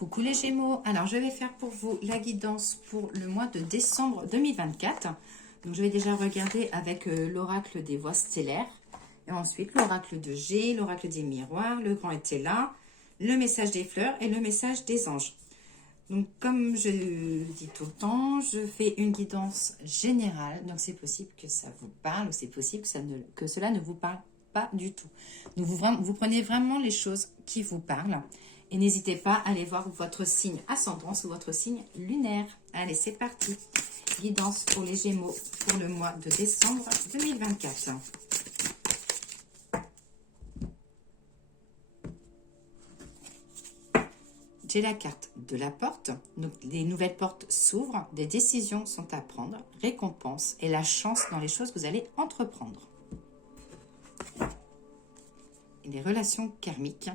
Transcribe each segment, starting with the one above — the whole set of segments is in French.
Coucou les Gémeaux, alors je vais faire pour vous la guidance pour le mois de décembre 2024. Donc je vais déjà regarder avec l'oracle des voies stellaires, et ensuite l'oracle de G, l'oracle des miroirs, le grand était là, le message des fleurs et le message des anges. Donc comme je dis tout le temps, je fais une guidance générale, donc c'est possible que ça vous parle ou c'est possible que cela ne vous parle pas du tout. Donc vous prenez vraiment les choses qui vous parlent. Et n'hésitez pas à aller voir votre signe ascendance ou votre signe lunaire. Allez, c'est parti. Guidance pour les Gémeaux pour le mois de décembre 2024. J'ai la carte de la porte. Donc, les nouvelles portes s'ouvrent, des décisions sont à prendre, récompense et la chance dans les choses que vous allez entreprendre. Et les relations karmiques.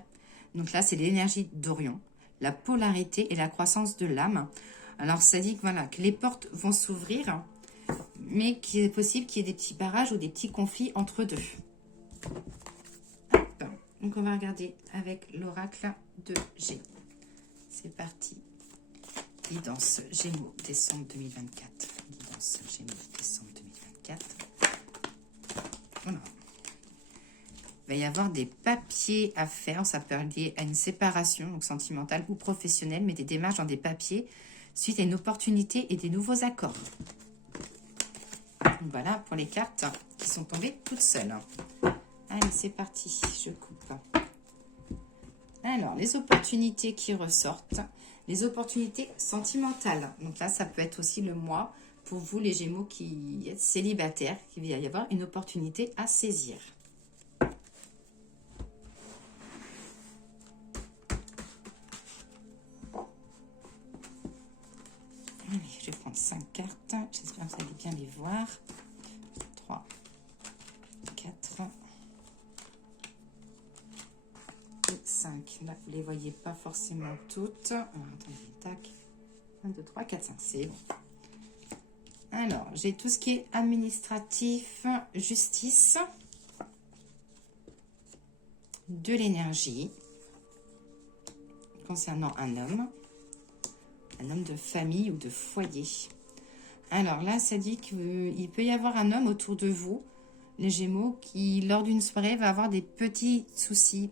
Donc là, c'est l'énergie d'Orion, la polarité et la croissance de l'âme. Alors, ça dit que, voilà, que les portes vont s'ouvrir, mais qu'il est possible qu'il y ait des petits barrages ou des petits conflits entre deux. Hop. Donc, on va regarder avec l'oracle de G. C'est parti. Guidance Gémeaux, décembre 2024. Guidance Gémeaux, décembre 2024. Voilà. Il va y avoir des papiers à faire, ça peut lier à une séparation, donc sentimentale ou professionnelle, mais des démarches dans des papiers suite à une opportunité et des nouveaux accords. Donc voilà pour les cartes qui sont tombées toutes seules. Allez, c'est parti, je coupe. Alors, les opportunités qui ressortent, les opportunités sentimentales. Donc là, ça peut être aussi le mois pour vous, les Gémeaux qui êtes célibataires, qu'il va y avoir une opportunité à saisir. Allez, je vais prendre 5 cartes. J'espère que vous allez bien les voir. 3, 4 et 5. Là, vous ne les voyez pas forcément toutes. Alors, attendez, tac. 1, 2, 3, 4, 5. C'est bon. Alors, j'ai tout ce qui est administratif, justice, de l'énergie concernant un homme de famille ou de foyer. Alors là, ça dit qu'il peut y avoir un homme autour de vous, les Gémeaux, qui lors d'une soirée va avoir des petits soucis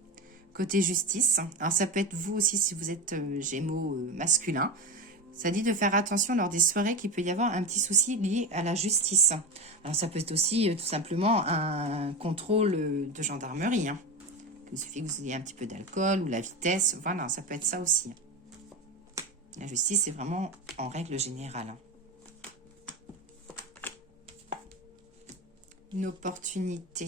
côté justice. Alors ça peut être vous aussi si vous êtes Gémeaux masculin. Ça dit de faire attention lors des soirées qu'il peut y avoir un petit souci lié à la justice. Alors ça peut être aussi tout simplement un contrôle de gendarmerie. Il suffit que vous ayez un petit peu d'alcool ou la vitesse. Voilà, ça peut être ça aussi. La justice, c'est vraiment en règle générale. Une opportunité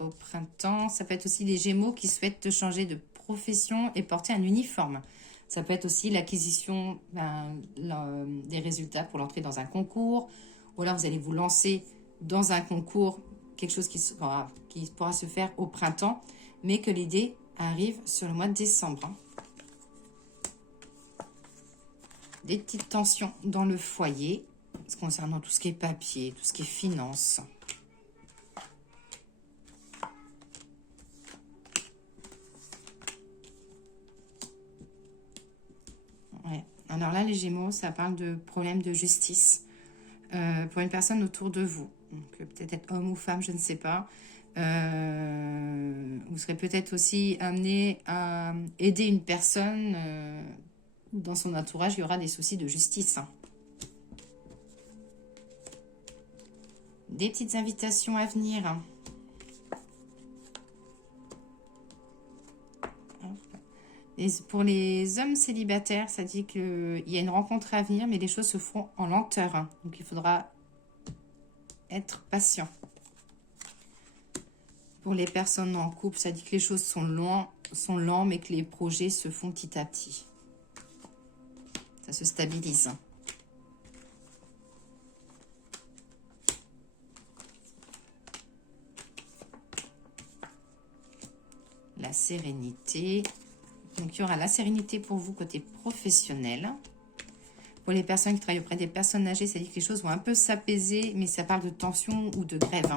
au printemps. Ça peut être aussi les Gémeaux qui souhaitent changer de profession et porter un uniforme. Ça peut être aussi l'acquisition des résultats pour l'entrée dans un concours. Ou alors vous allez vous lancer dans un concours, quelque chose qui pourra se faire au printemps, mais que l'idée arrive sur le mois de décembre. Des petites tensions dans le foyer, concernant tout ce qui est papier, tout ce qui est finance. Ouais. Alors là, les Gémeaux, ça parle de problèmes de justice pour une personne autour de vous. Donc peut-être homme ou femme, je ne sais pas. Vous serez peut-être aussi amené à aider une personne dans son entourage, il y aura des soucis de justice. Des petites invitations à venir. Et pour les hommes célibataires, ça dit qu'il y a une rencontre à venir, mais les choses se feront en lenteur. Donc il faudra être patient. Pour les personnes en couple, ça dit que les choses sont lents, mais que les projets se font petit à petit. Ça se stabilise. La sérénité. Donc, il y aura la sérénité pour vous côté professionnel. Pour les personnes qui travaillent auprès des personnes âgées, ça dit que les choses vont un peu s'apaiser, mais ça parle de tension ou de grève.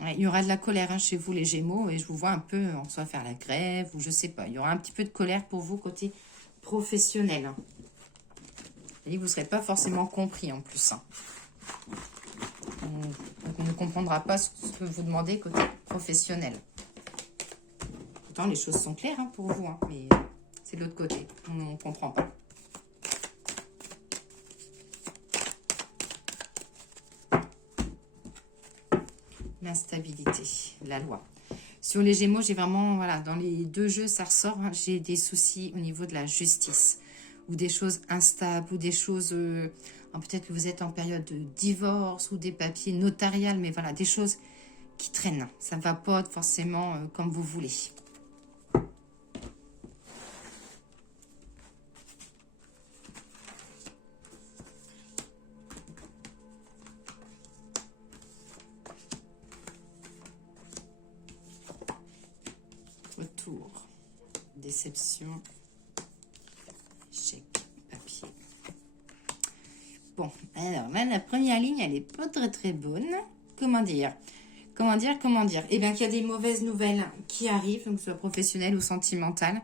Ouais, il y aura de la colère hein, chez vous, les Gémeaux, et je vous vois un peu, en soit faire la grève, ou je sais pas. Il y aura un petit peu de colère pour vous côté professionnel. Hein. Et vous ne serez pas forcément compris en plus. Hein. Donc on ne comprendra pas ce que vous demandez côté professionnel. Pourtant, les choses sont claires hein, pour vous, hein, mais c'est de l'autre côté. On ne comprend pas. L'instabilité, la loi. Sur les Gémeaux, j'ai vraiment, voilà, dans les deux jeux, ça ressort, hein, j'ai des soucis au niveau de la justice, ou des choses instables, ou des choses, peut-être que vous êtes en période de divorce, ou des papiers notariales, mais voilà, des choses qui traînent. Ça ne va pas forcément comme vous voulez. Retour, déception, échec, papier. Bon, alors là, la première ligne, elle n'est pas très bonne. Comment dire? Eh bien, qu'il y a des mauvaises nouvelles qui arrivent, que ce soit professionnelles ou sentimentales,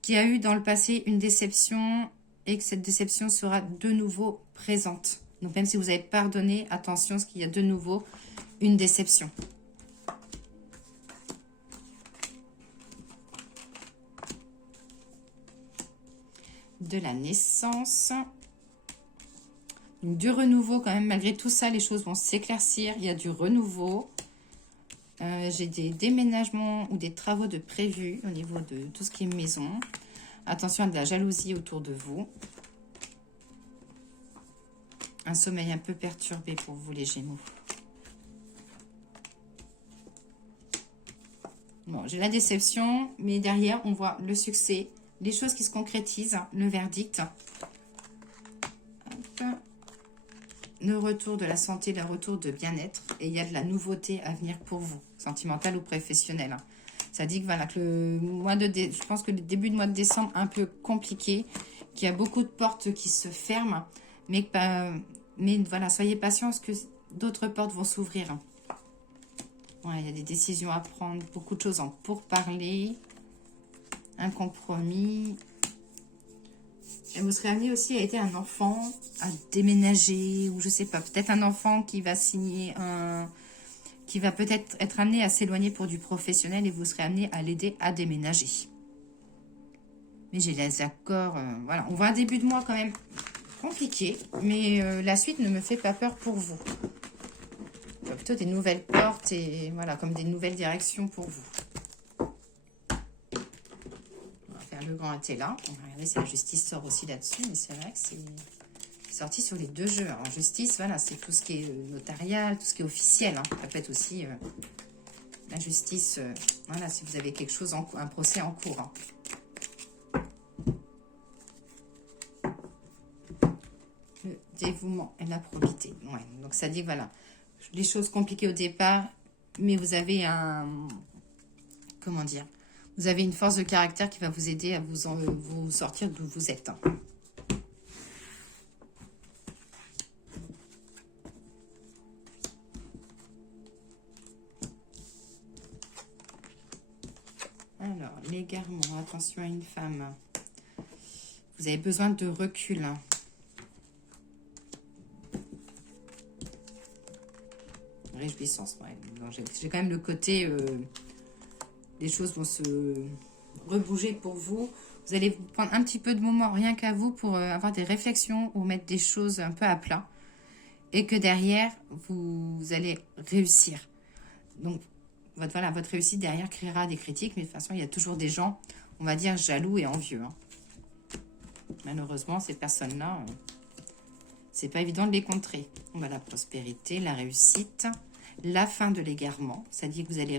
qu'il y a eu dans le passé une déception et que cette déception sera de nouveau présente. Donc, même si vous avez pardonné, attention, parce qu'il y a de nouveau une déception. De la naissance. Du renouveau quand même, malgré tout ça, les choses vont s'éclaircir. Il y a du renouveau. J'ai des déménagements ou des travaux de prévus au niveau de tout ce qui est maison. Attention à de la jalousie autour de vous. Un sommeil un peu perturbé pour vous les Gémeaux. Bon, j'ai la déception, mais derrière, on voit le succès, les choses qui se concrétisent, le verdict. Hop. Le retour de la santé, le retour de bien-être. Et il y a de la nouveauté à venir pour vous, sentimentale ou professionnelle. Ça dit que, voilà, que le mois de je pense que le début de mois de décembre, un peu compliqué, qu'il y a beaucoup de portes qui se ferment, mais voilà, soyez patients parce que d'autres portes vont s'ouvrir. Ouais, il y a des décisions à prendre, beaucoup de choses en pourparler, un compromis. Et vous serez amené aussi à aider un enfant à déménager, ou je sais pas, peut-être un enfant qui va signer qui va peut-être être amené à s'éloigner pour du professionnel et vous serez amené à l'aider à déménager. Mais j'ai les accords, voilà, on voit un début de mois quand même compliqué, mais la suite ne me fait pas peur pour vous. Plutôt des nouvelles portes et voilà, comme des nouvelles directions pour vous. Le grand était là. On va regarder si la justice sort aussi là-dessus. Mais c'est vrai que c'est sorti sur les deux jeux. Alors, justice, voilà, c'est tout ce qui est notarial, tout ce qui est officiel. Hein. Ça peut être aussi la justice. Voilà, si vous avez quelque chose, un procès en cours. Hein. Le dévouement et la probité. Ouais, donc, ça dit, voilà, les choses compliquées au départ, mais vous avez un... Comment dire ? Vous avez une force de caractère qui va vous aider à vous sortir d'où vous êtes. Alors, l'égarement, attention à une femme. Vous avez besoin de recul. Réjouissance, ouais. J'ai quand même le côté... les choses vont se rebouger pour vous. Vous allez prendre un petit peu de moment rien qu'à vous pour avoir des réflexions ou mettre des choses un peu à plat. Et que derrière, vous allez réussir. Donc, votre réussite derrière créera des critiques. Mais de toute façon, il y a toujours des gens, on va dire, jaloux et envieux. Hein. Malheureusement, ces personnes-là, c'est pas évident de les contrer. On va la prospérité, la réussite, la fin de l'égarement. Ça dit que vous allez